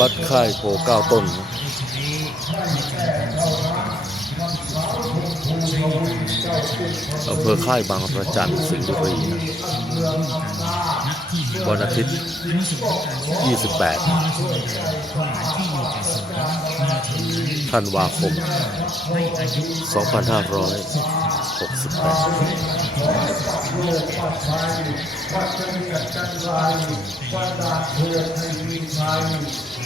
วัดค่ายโพเก้าต้น อำเภอค่ายบางประจันสิงห์บุรีนะวันอาทิตย์ 28ธันวาคม 2568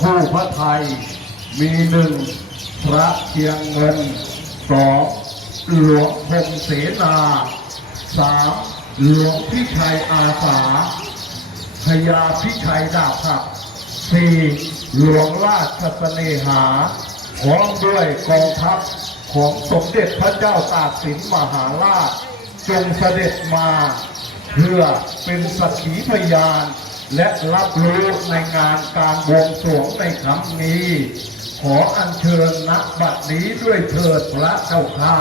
คู่พระไทย มีหนึ่งพระเชียงเงินสองหลวงพงเสนาสามหลวงพิชัยอาสาพญาพิชัยดาบหักสี่หลวงราชสเนหาพร้อมด้วยกองทัพของสมเด็จพระเจ้าตากสินมหาราชจงเสด็จมา เพื่อเป็นสักขีพยาน และรับรู้ในงานการบวงสรวงในครั้งนี้ ขออัญเชิญนักบัดนี้ด้วยเถิดพระเจ้าข้า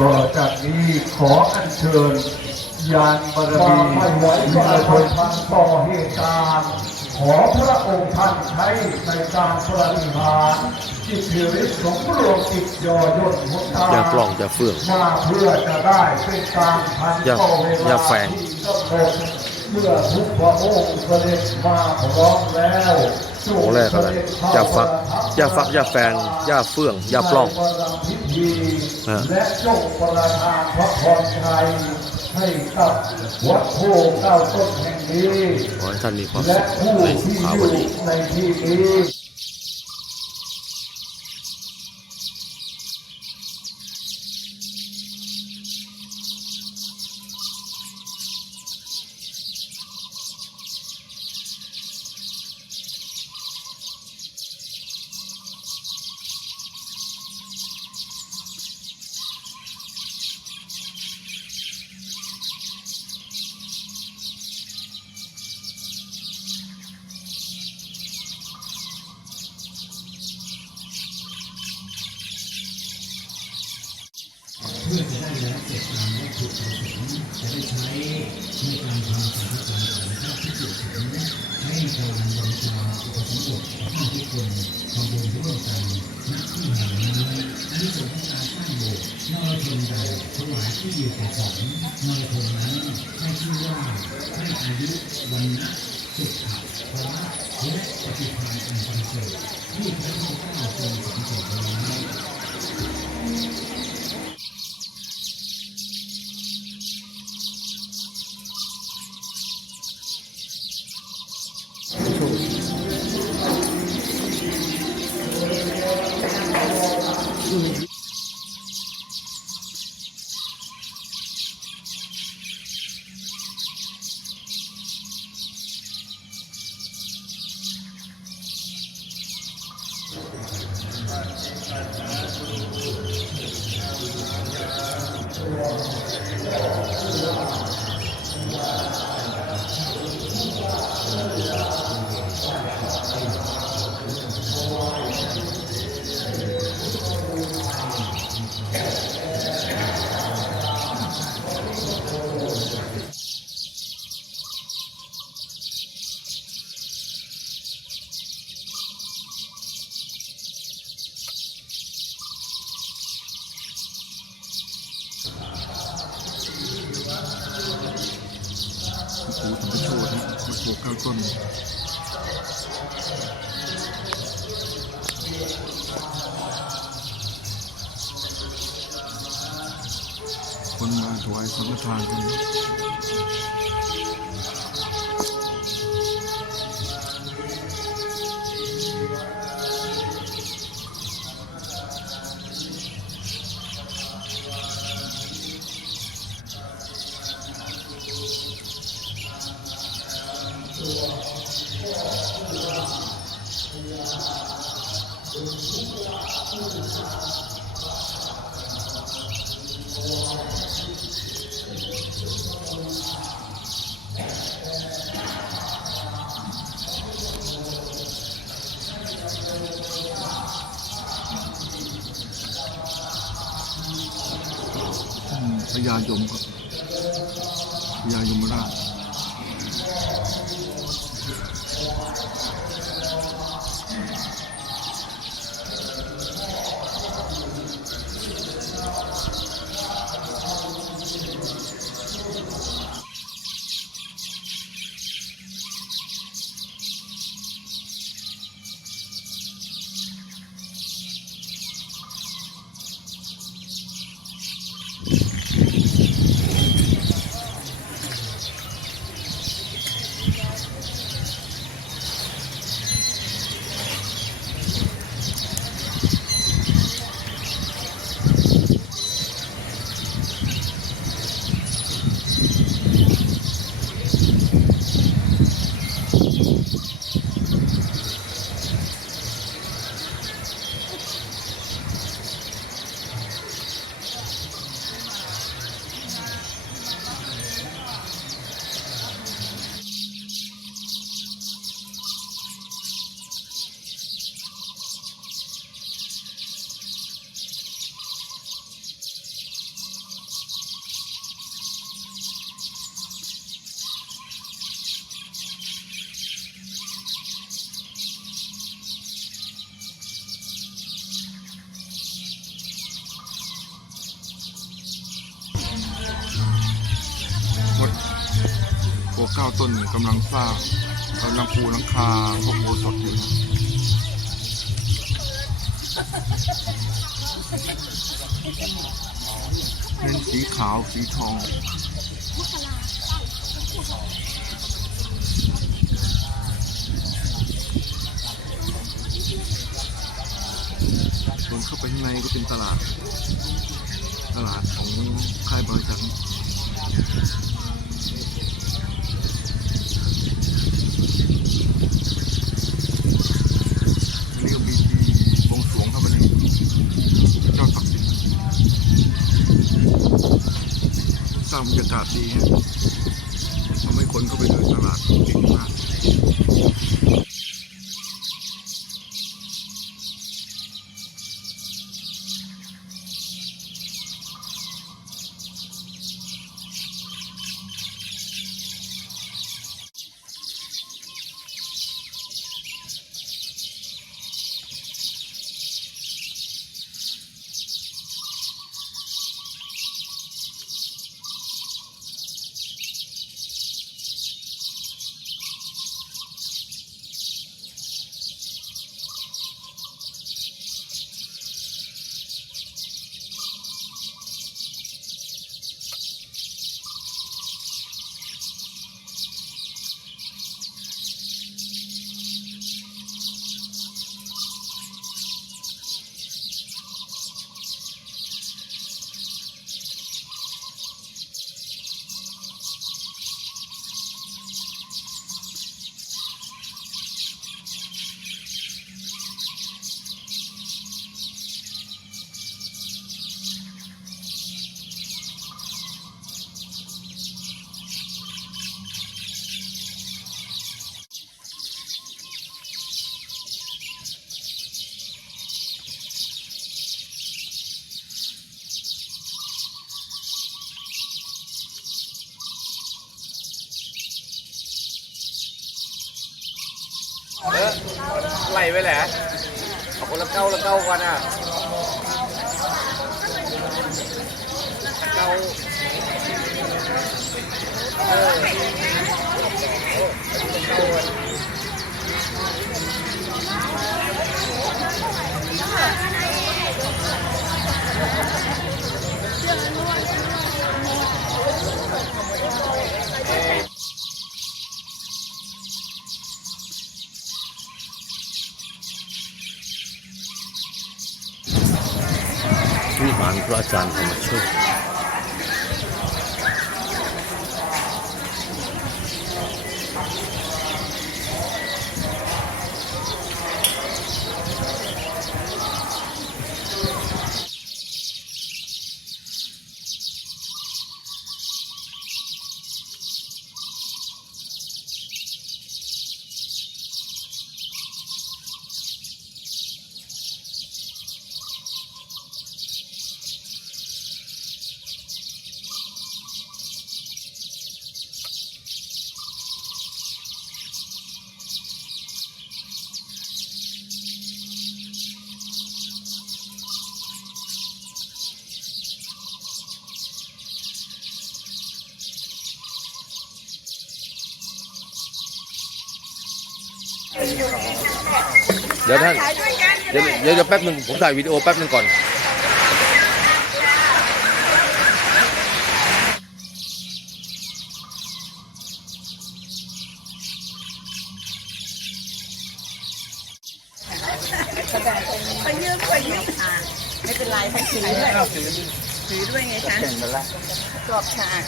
ต่อจากนี้ขออัญเชิญ ยานบารมีไม่ไหวก็ทนทางต่อเหตุการณ์ขอพระองค์ท่านใช้ในการปฏิหารจิตวิริสของพระองค์จิตยอยนหนทางอย่ากล่องอย่าเฟื่องมาเพื่อจะได้เป็นการทันอย่าต่อเวลาอย่าแฝงที่กำหนดเมื่อทุกพระองค์เสด็จมาพร้อมแล้วจโอ้งแรกอะไรเสด็จเข้อย่าฟักอย่าฟักอย่าแฝงอย่าเฟื่องอย่าปล้องในวันพิธีฮะและจงประทานพระพรชัย ให้กับวัดโพเก้าต้นแห่งนี้ ขอให้ท่านมีความและสุขผู้ในสุที่ขาอวยู่ดี ในที่นี้ เพื่อจะได้แล้วเสร็จตามวัตถุประสงค์จะได้ใช้ในการทำสังฆทานของพระพิสุสงฆ์ให้การบริจาคอุปสมบทของท่านทุกคนทำบุญร่วมกันณที่แห่งนี้อันนี้ส่วนของการสร้างโบสถ์นรชนใดถวายที่อยู่แก่สองนรชนนั้นให้ชื่อว่าให้อายุวันนะสุขะพระ และปฏิภาณอันบันเสริฐที่พระพุทธเจ้าทรงสอ ม โพเก้าต้นกำลังสร้างกำลังปูหลังคาพระโพธิ์สดอยู่เป็นสีขาวสีทองส่วนเข้าไปข้างในก็เป็นตลาด ตลาดของค่ายบริษัท อันนี้ก็มีที่บวงสรวงเข้าไปในเจ้าศักดิ์สิทธิ์สร้างบรรยากาศดีฮะทำให้คนเข้าไปเดินตลาดเก่งมาก ไปแหละเอาคนละเก้าละเก้าก่อนอะเก้าเออวิหารพระอาจารย์ธ เดี๋ยวท่านเดี๋ยวเดี๋ยวเดี๋ยวแป๊บหนึ่งผมถ่ายวิดีโอแป๊บหนึ่งก่อนไปยืมไปยืมค่ะไม่เป็นไรให้ถือด้วยถือด้วยไงคะกรอบฉาก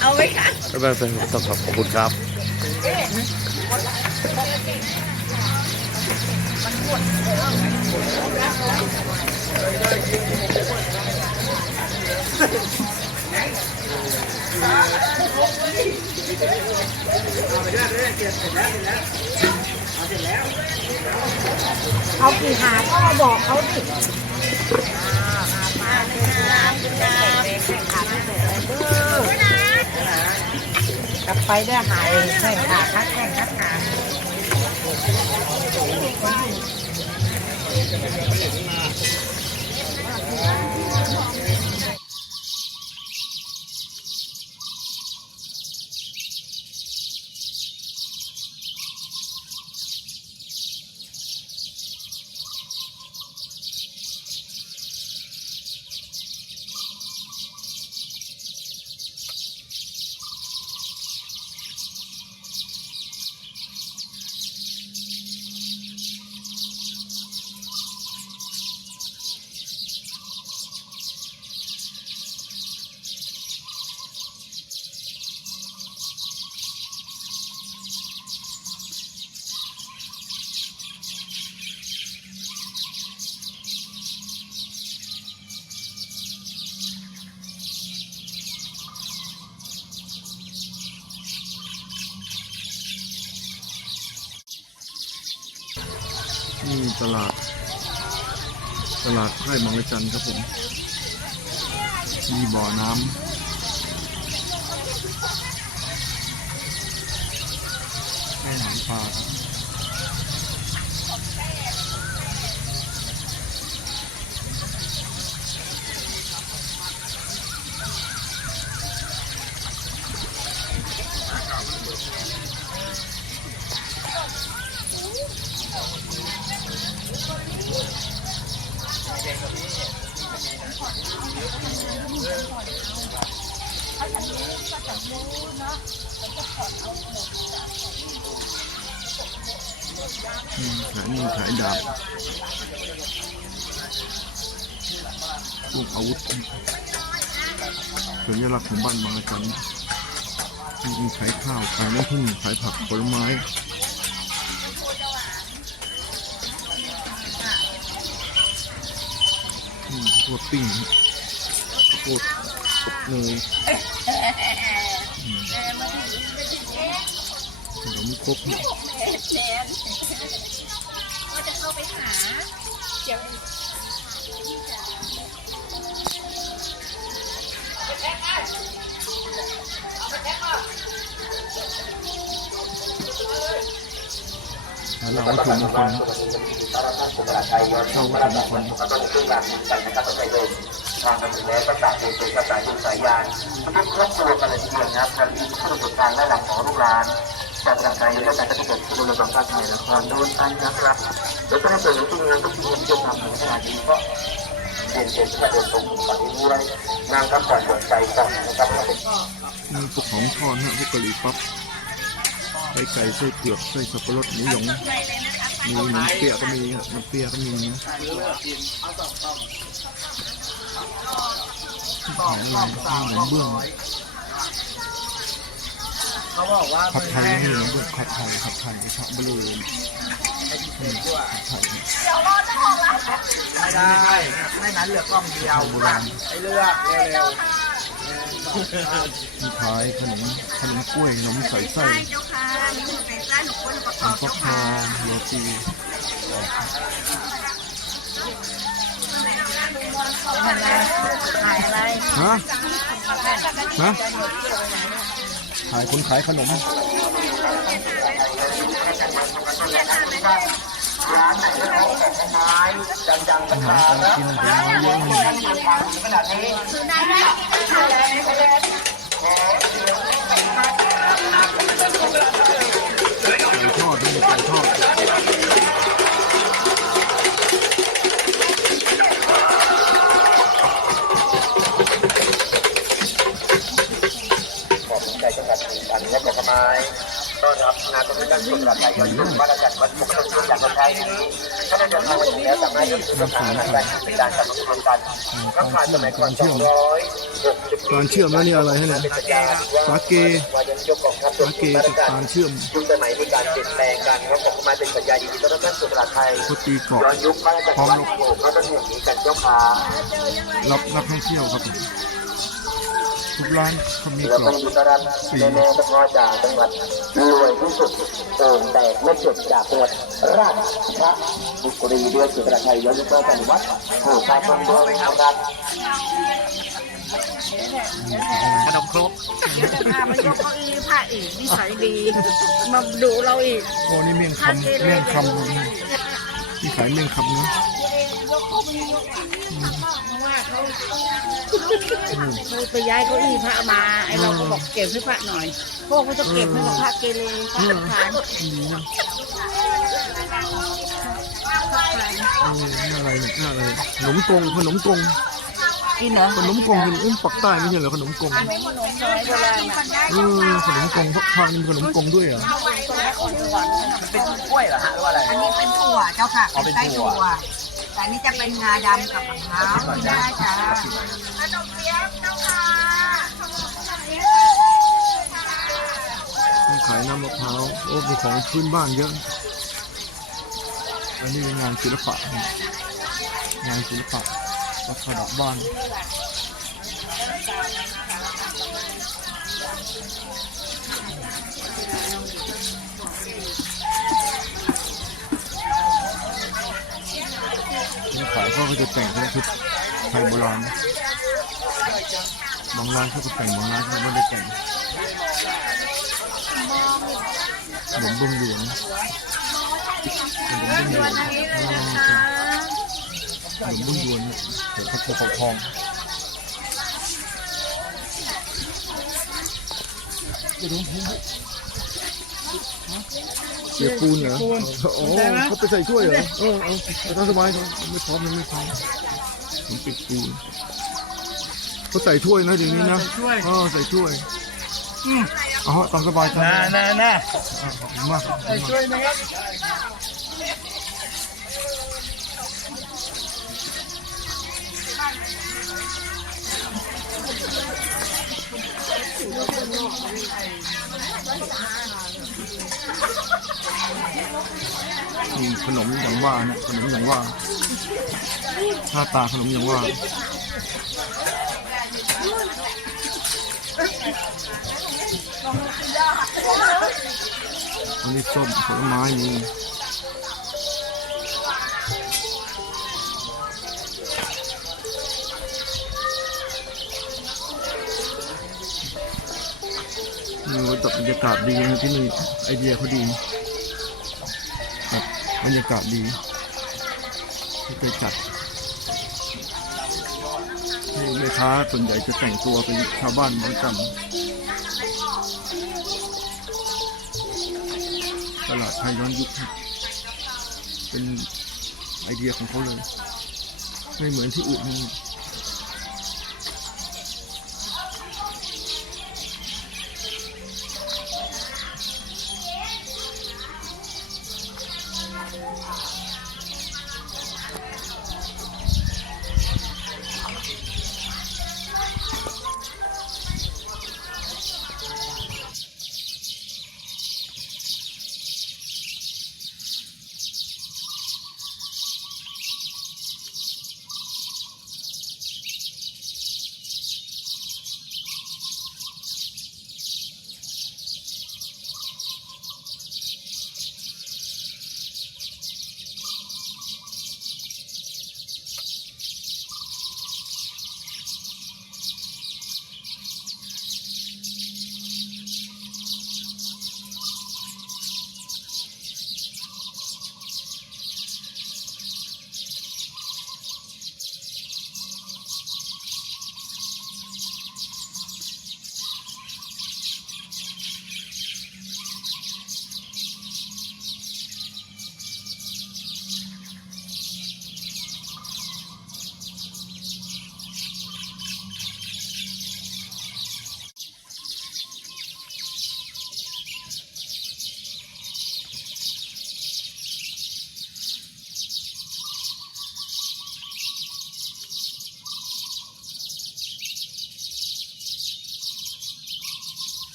เอาไหมคะไม่เป็นไรไม่ต้องครับขอบคุณครับเอากี่หาก็มาบอกเขาสิ กลับไปได้หายใช่ค่ะคักแข่งคักขา นี่ ตลาด ตลาดค่ายบางระจันครับผม มีบ่อน้ำให้อาหารปลาครับ ขายนี่ขายดาบพวกอาวุธสัญลักษณ์ของบ้านบาจันมีขายข้าว ขายน้ำผึ้งขายผักผลไม้ วดปิ้งข้าวโพดอบเนยอืมมครบแนนก็จะเข้าไปหาเดี๋ยว แล้วเราก็ถึงมงคลเข้าวัตถุมงคลก็ต้องขึ้นแบบนี้กันนะครับไปเลยทางมาถึงแล้วก็ตัดเป็นเป็นภาษาดุสายยานทุกครอบครัวกันเลยทีเดียวนะครับวันนี้ผู้ประสบการณ์และหลักของลูกหลานจากทางไทยและการจะเกิดขึ้นในโรงพยาบาลสมัยนครโดนอันนะครับแล้วก็ในส่วนของที่งานก็คือที่ยกทำในขณะนี้ก็เรียนเชิญที่มาเดินตรงฝั่งนี้ด้วยนางก็ก่อนหมดใจก่อนนะครับว่าเป็นมีพวกของทอดฮะพวกกะหรี่ปั๊บ ส้ไก่ไส้เผือกไส้สับปะรดหมูหยองมีหมูเปียกก็มีฮะมันเปียกก็มีนะของอะไรหมูเบื้องเขาบอกว่าผัดไทยก็มีหมูเบื้องผัดไทยผัดไทยกระทะเบลูนนี่ผัดไทยไม่ได้ไม่นั้นเหลือกล้องเดียวโบราณไอ้เลือกเร็ว มีขายขนมขนมกล้วยขนมใส่ไส้เจ้าค่ะมีหมูไก่ไส้หนูคนหนูประกขนอมบฟักเจ้าทอค่ะงโรตีขายอะไรฮะฮะขายคนขายขนมร้านไหนก็ไม้ ดังๆอาหารการกินผลไม้เยอะเลยขนาดนี้คือด้ไหมไก่ทอดนี่ไก่ทอดของใจจังหวัดสุพรรณและดอกไม้ ต้อนรับงานประเพณีสุดหลักใหญ่ยอดยุคบ้านจัดวัดมุกต้นต้นจากคนไทยนี้ถ้าได้เดินทางมาถึงแล้วสามารถยกมือสถานการณ์เป็นการจัดรวมกันราคาสมัยก่อน260การเชื่อมแล้วนี่อะไรฮะเนี่ยปาว่าสาเกวายันยกกองทัพสาเกกับการเชื่อมยุคสมัยมีการเปลี่ยนแปลงกันแล้วของมาเป็นสัญญาดีๆต้อนรับสู่ตลาดไทยเขาตีเกาะย้อนยุคบ้าจัดวัดโขกเขาเป็นหมู่นี้กันเจ้าค้ารับนักท่องเที่ยวครับ ทุกร้านเขามีกรอบยินดีต้อนรับแม่ก็มาจากจังหวัดรวยที่สุดโอ่งแตกไม่เจ็บจากจังหวัดราชบุรีด้วยสุตราไทยย้อนยุคบ้านจัดวัดโขกพาชมด้วยนะครับขนมครกจะพามายกเก้าอี้ผ้าอีกนิสัยดีมาดูเราอีกโอ้นี่เมี่ยงคำเมี่ยงคำที่ขายเมี่ยงคำนะ เพราะว่าเขาเขาไปย้ายเก้าอี้พระมา ไอเราก็บอกเก็บให้พระหน่อยพวกเขาจะเก็บให้กับพระเกเรพระประธานดีนะเออนี่อะไรเนี่ยนี่อะไรขนมกงขนมกงกินเหรอขนมกงเป็นอุ้มปักใต้ไม่ใช่เหรอขนมกงขนมสมัยโบราณน่ะเออขนมกงพักทางมีขนมกงด้วยเหรอเป็นกล้วยเหรอฮะหรือว่าอะไรอันนี้เป็นถั่วเจ้าค่ะเป็นไส้ถั่ว แต่อันนี้จะเป็นงาดำกับมะพร้าวกินได้จ้ามีขายน้ำมะพร้าว โอ้มีของพื้นบ้านเยอะ อันนี้เป็นงานศิลปะนะงานศิลปะประดับบ้านายเขาก็จะแต่งเป็นชุดไทยโบราณบางร้านเขาก็แต่งบางร้านเขาไม่ได้แต่งขนมบื้งหลวงขนมบื้งหลวงขนมบื้งหลวงเดี๋ยวเขาจะปกครอง เปียกปูนเหรอโอ้เขาไปใส่ถ้วยเหรอเออเออแต่ถ้าสบายเขาไม่พร้อมยังไม่พร้อมผมเปียกปูนเขาใส่ถ้วยนะเดี๋ยวนี้นะเออใส่ถ้วยอ๋อตามสบายครับน่าน่าอะขอบคุณมากขอบคุณมากช่วยนะครับนี่ ขนมอย่างว่าเนี่ยขนมอย่างว่าหน้าตาขนมอย่างว่าอันนี้ส้มผลไม้มีนี่ว่าบรรยากาศดีนะที่นี่ไอเดียเขาดี บรรยากาศดีที่เคยจัดนี่แม่ค้าส่วนใหญ่จะแต่งตัวเป็นชาวบ้านเหมือนกัน ตลาดไทยย้อนยุคเป็นไอเดียของเขาเลย ไม่เหมือนที่อื่นนะครับ